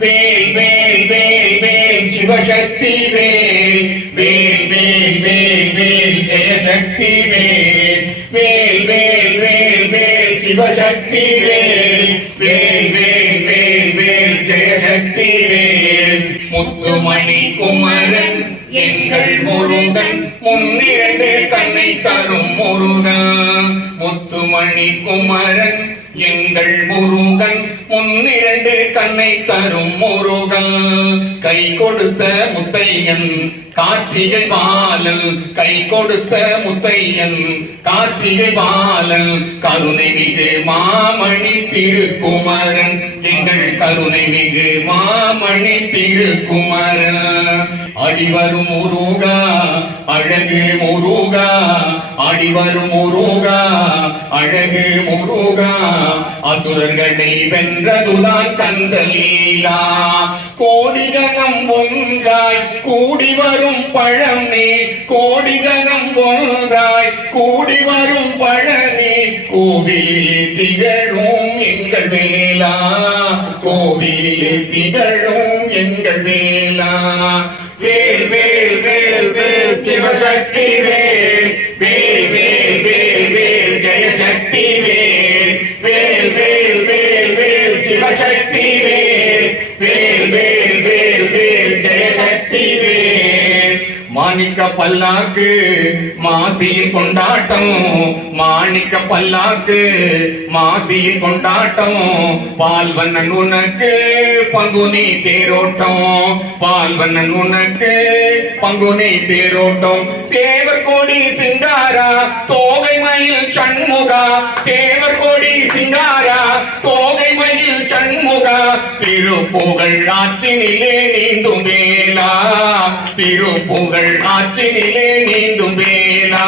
வேல் வேல் வேல் வேல் சிவசக்தி வேல் வேல் வேல் வேல் வேல் ஜெயசக்தி வேல் வேல் வேல் வேல் வேல் சிவசக்தி வேல் வேல் வேல் வேல் வேல் ஜெயசக்தி வேல் முத்துமணி குமரன் எங்கள் முருகன் முன்னிரண்டு கண்ணை தரும் முருகன் முத்துமணி குமரன் எங்கள் முருகன் முன்னிரண்டு கண்ணை தரும் முருகன். கை கொடுத்த முத்தையன் கார்த்திகை பாலன். கை கொடுத்த முத்தையன் கார்த்திகை பாலன். கருணை மிகு மாமணி திருக்குமரன். எங்கள் கருணை மிகு மாமணி திருக்குமரன். அடிவரும் முருகா அழகு முருகா அடிவரும் முருகா அழகு முருகா அசுரர்களை வென்றதுதான் கந்தலீலா. கோடி ஜனம் ஒன்றாய் கூடி வரும் பழனி கோடி ஜனம் ஒன்றாய் கூடி வரும் பழனி கோவிலே திகழும் எங்கள் வேலா கோவிலே திகழும் எங்கள் வேலா வேல் வேல் வேல் வேல் சிவசக்தி வேல். வேல் வேல் வேல் வேல் ஜெயசக்தி வேல். வேல் வேல் வேல் வேல் சிவசக்தி வேல் வேல். வேல் மாணிக்க பல்லாக்கு மாசியின் கொண்டாட்டம் மாணிக்க பல்லாக்கு மாசியின் கொண்டாட்டம். பால்வண்ணன் உனக்கு பங்குனி தேரோட்டம். பால்வண்ணன் உனக்கு பங்குனி தேரோட்டம். சேவர் கோடி சிங்காரா தோ திருப்புகழ் ஆற்றினிலே நீந்தும் வேலா. திருப்புகழ் ஆற்றினிலே நீந்தும் வேலா.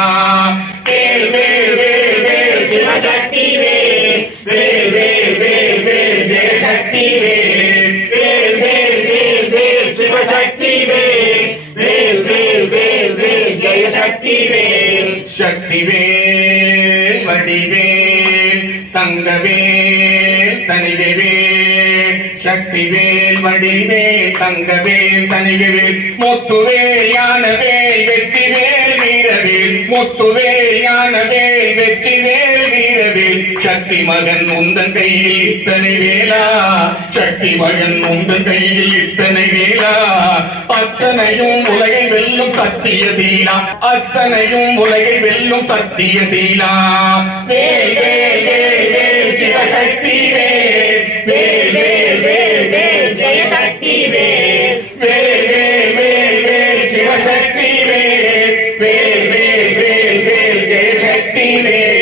வேல் வேல் வேல் வேல் சிவசக்தி வேல். வேல் வேல் வேல் வேல் ஜெயசக்தி வேல். வேல் வேல் வேல் வேல் சிவசக்தி வேல். வேல் வேல் வேல் வேல் ஜெயசக்தி வேல். சக்தி வேல் வடிவேல் தங்கவேல் தனிவேல் சக்தி வேல் வடிவேல் தங்கவேல் தனிகவேல் முத்துவேல் யானவேல் வெற்றிவேல் வீரவேல் முத்துவேல் யானவேல் வெற்றிவேல் வீரவேல். சக்தி மகன் உந்தன் கையில் இத்தனை வேலா சக்தி மகன் உந்தன் கையில் இத்தனை வேலா அத்தனையும் உலகை வெல்லும் சத்திய சீலா அத்தனையும் உலகை வெல்லும் சத்திய சீலா. வேல் வேல் வேல் வேல் சிவசக்தி வேல் வேல். வேல் வேல் வேல் வேல் வேல் வேல் ஜெயசக்தி வேல்